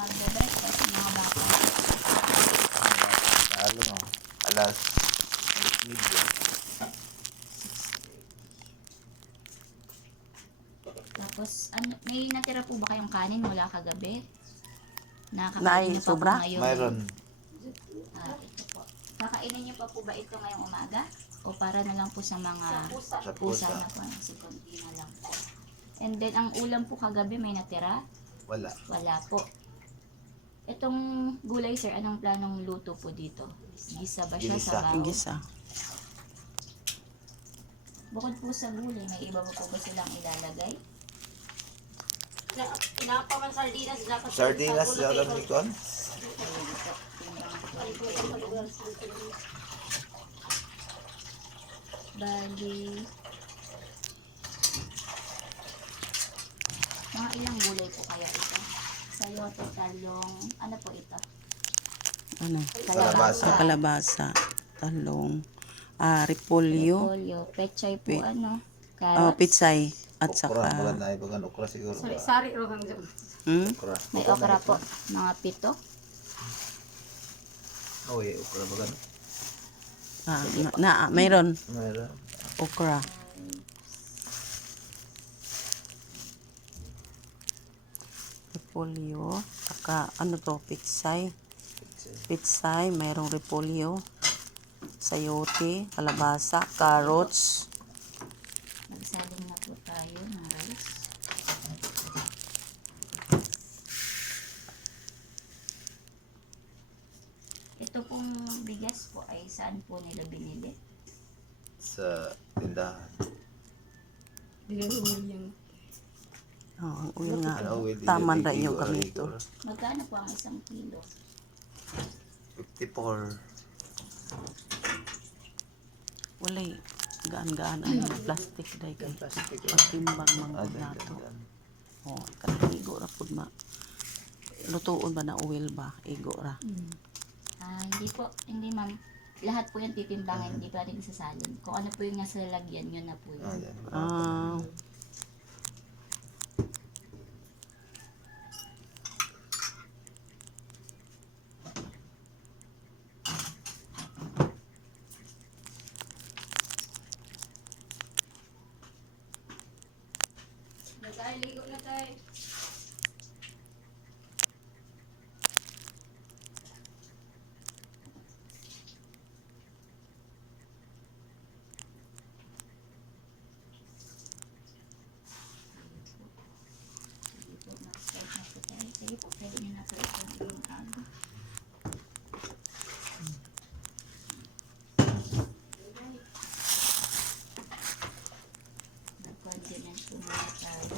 magbe-breakfast ng mga bata. Ano mo? Alas 8:30. Tapos, ano, may natira po ba kayong kanin mula kagabi? Nay, Nakakainin niyo pa po sobra? ngayon? Mayroon. Ito po. Kakainin niyo pa po ba ito ngayong umaga? O para na lang po sa mga Sa pusa pusa. na po, kasi konti na lang po. And then, ang ulam po kagabi may natira? Wala. Wala po. Itong gulay, sir, anong planong luto po dito? Gisa ba siya Ginisa. sa bao? Gisa. Bukod po sa gulay, may iba pa po ba silang ilalagay? Pinapaman sardinas dapat. Sardinas sa alam ni Kon? Bali, mga ilang gulay po kaya ito? Sayote, talong, ano po ito? Ano? Kalabasa. Kalabasa. Talong. Repolyo. Repolyo, pechay po, Pi- carrots. Pitsay. At Okra. saka... Bagan na ibagan okra siguro. Sari ro hanggang. Okra. May okra po, mga 7. Oh, yeah, okra bagan. Mayroon. Mayroon. Okra. Repolyo. Saka ano to? Pitsay. Pitsay. Mayroong repolyo. Sayote. Kalabasa. Carrots. Magsaling na po tayo ng rice. Ito pong bigas po ay saan po nila binili? Sa tindahan. Yung Ang uwi nga. Ano, with Taman the rin yung igor, gamito. igor. Magkano po ang 1 kilo? 54. Walay. Gaan-gaan. Ano, plastic dahil kay Plastic. pagtimbang mga nato. Oh, kanang igo ra pud ma. Lutuon ba na oil ba? Igo ra. Hindi po, hindi ma'am. Lahat po yan titimbangin, hindi pa rin isasalin. Kung ano po yung nasa lalagyan, yun na po yun. Yan. Ah, nagaligo na tayo. Sige po, mag-start na po tayo. Sige po, pwede nyo na po itong yung ano. Nag-condiment po muna tayo.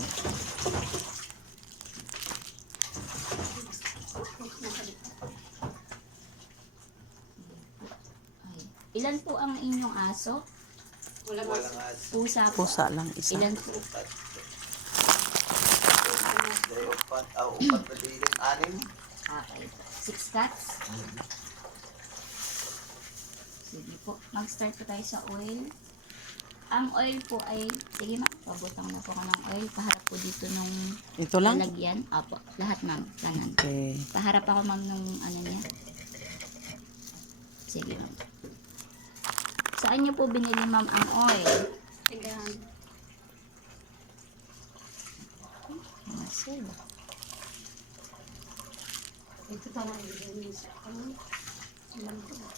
Ay. Ilan po ang inyong aso? Wala mas. Walang aso. Pusa po. pusa lang isa. Ilan po? Dahil upat na dilim, 6. Okay. 6 cats? Sige po. Mag-start po tayo sa oil. Ang oil po ay, sige ma'am, pabutang na po ka ng oil. Paharap po dito nung Ito lang? lalagyan. Apo, lahat ma'am. Lahat. Okay. Paharap ako ma'am nung ano niya. Sige ma'am. Saan niyo po binili ma'am ang oil? Tindahan. Masil. Ito tanong yung sa ano. Alam ko ba?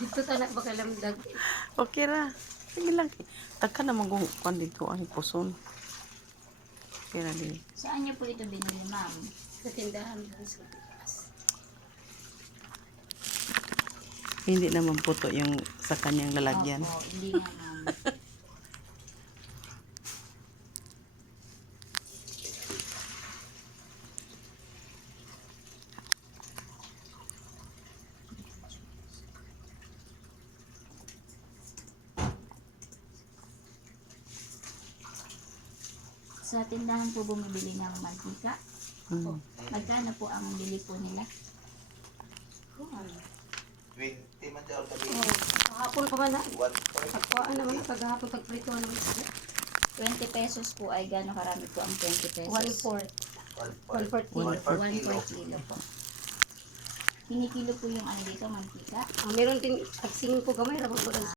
Dito tanak baka lamdag. Okay ra. Sige lang. Taka na magkuhan dito ang puson. Okay ra di. Saan niyo po ito binili ma'am? Sa tindahan doon sa taas. Hindi naman puto yung sa kanyang lalagyan. Opo, hindi nga ma'am. Sa tindahan po bumibili ng mantika. Hmm. Magkano po ang bili po nila? 20 man siya o Oh, Kahapon pa man na. 1 Pagkuhaan naman na kagahapon tagprito naman sa 20 pesos po ay gano'ng karami po ang 20 pesos? 1/4. 1/4 kilo. 1 kilo po. Kinikilo po yung ano dito, mantika. Meron din tag 5 gamay ra po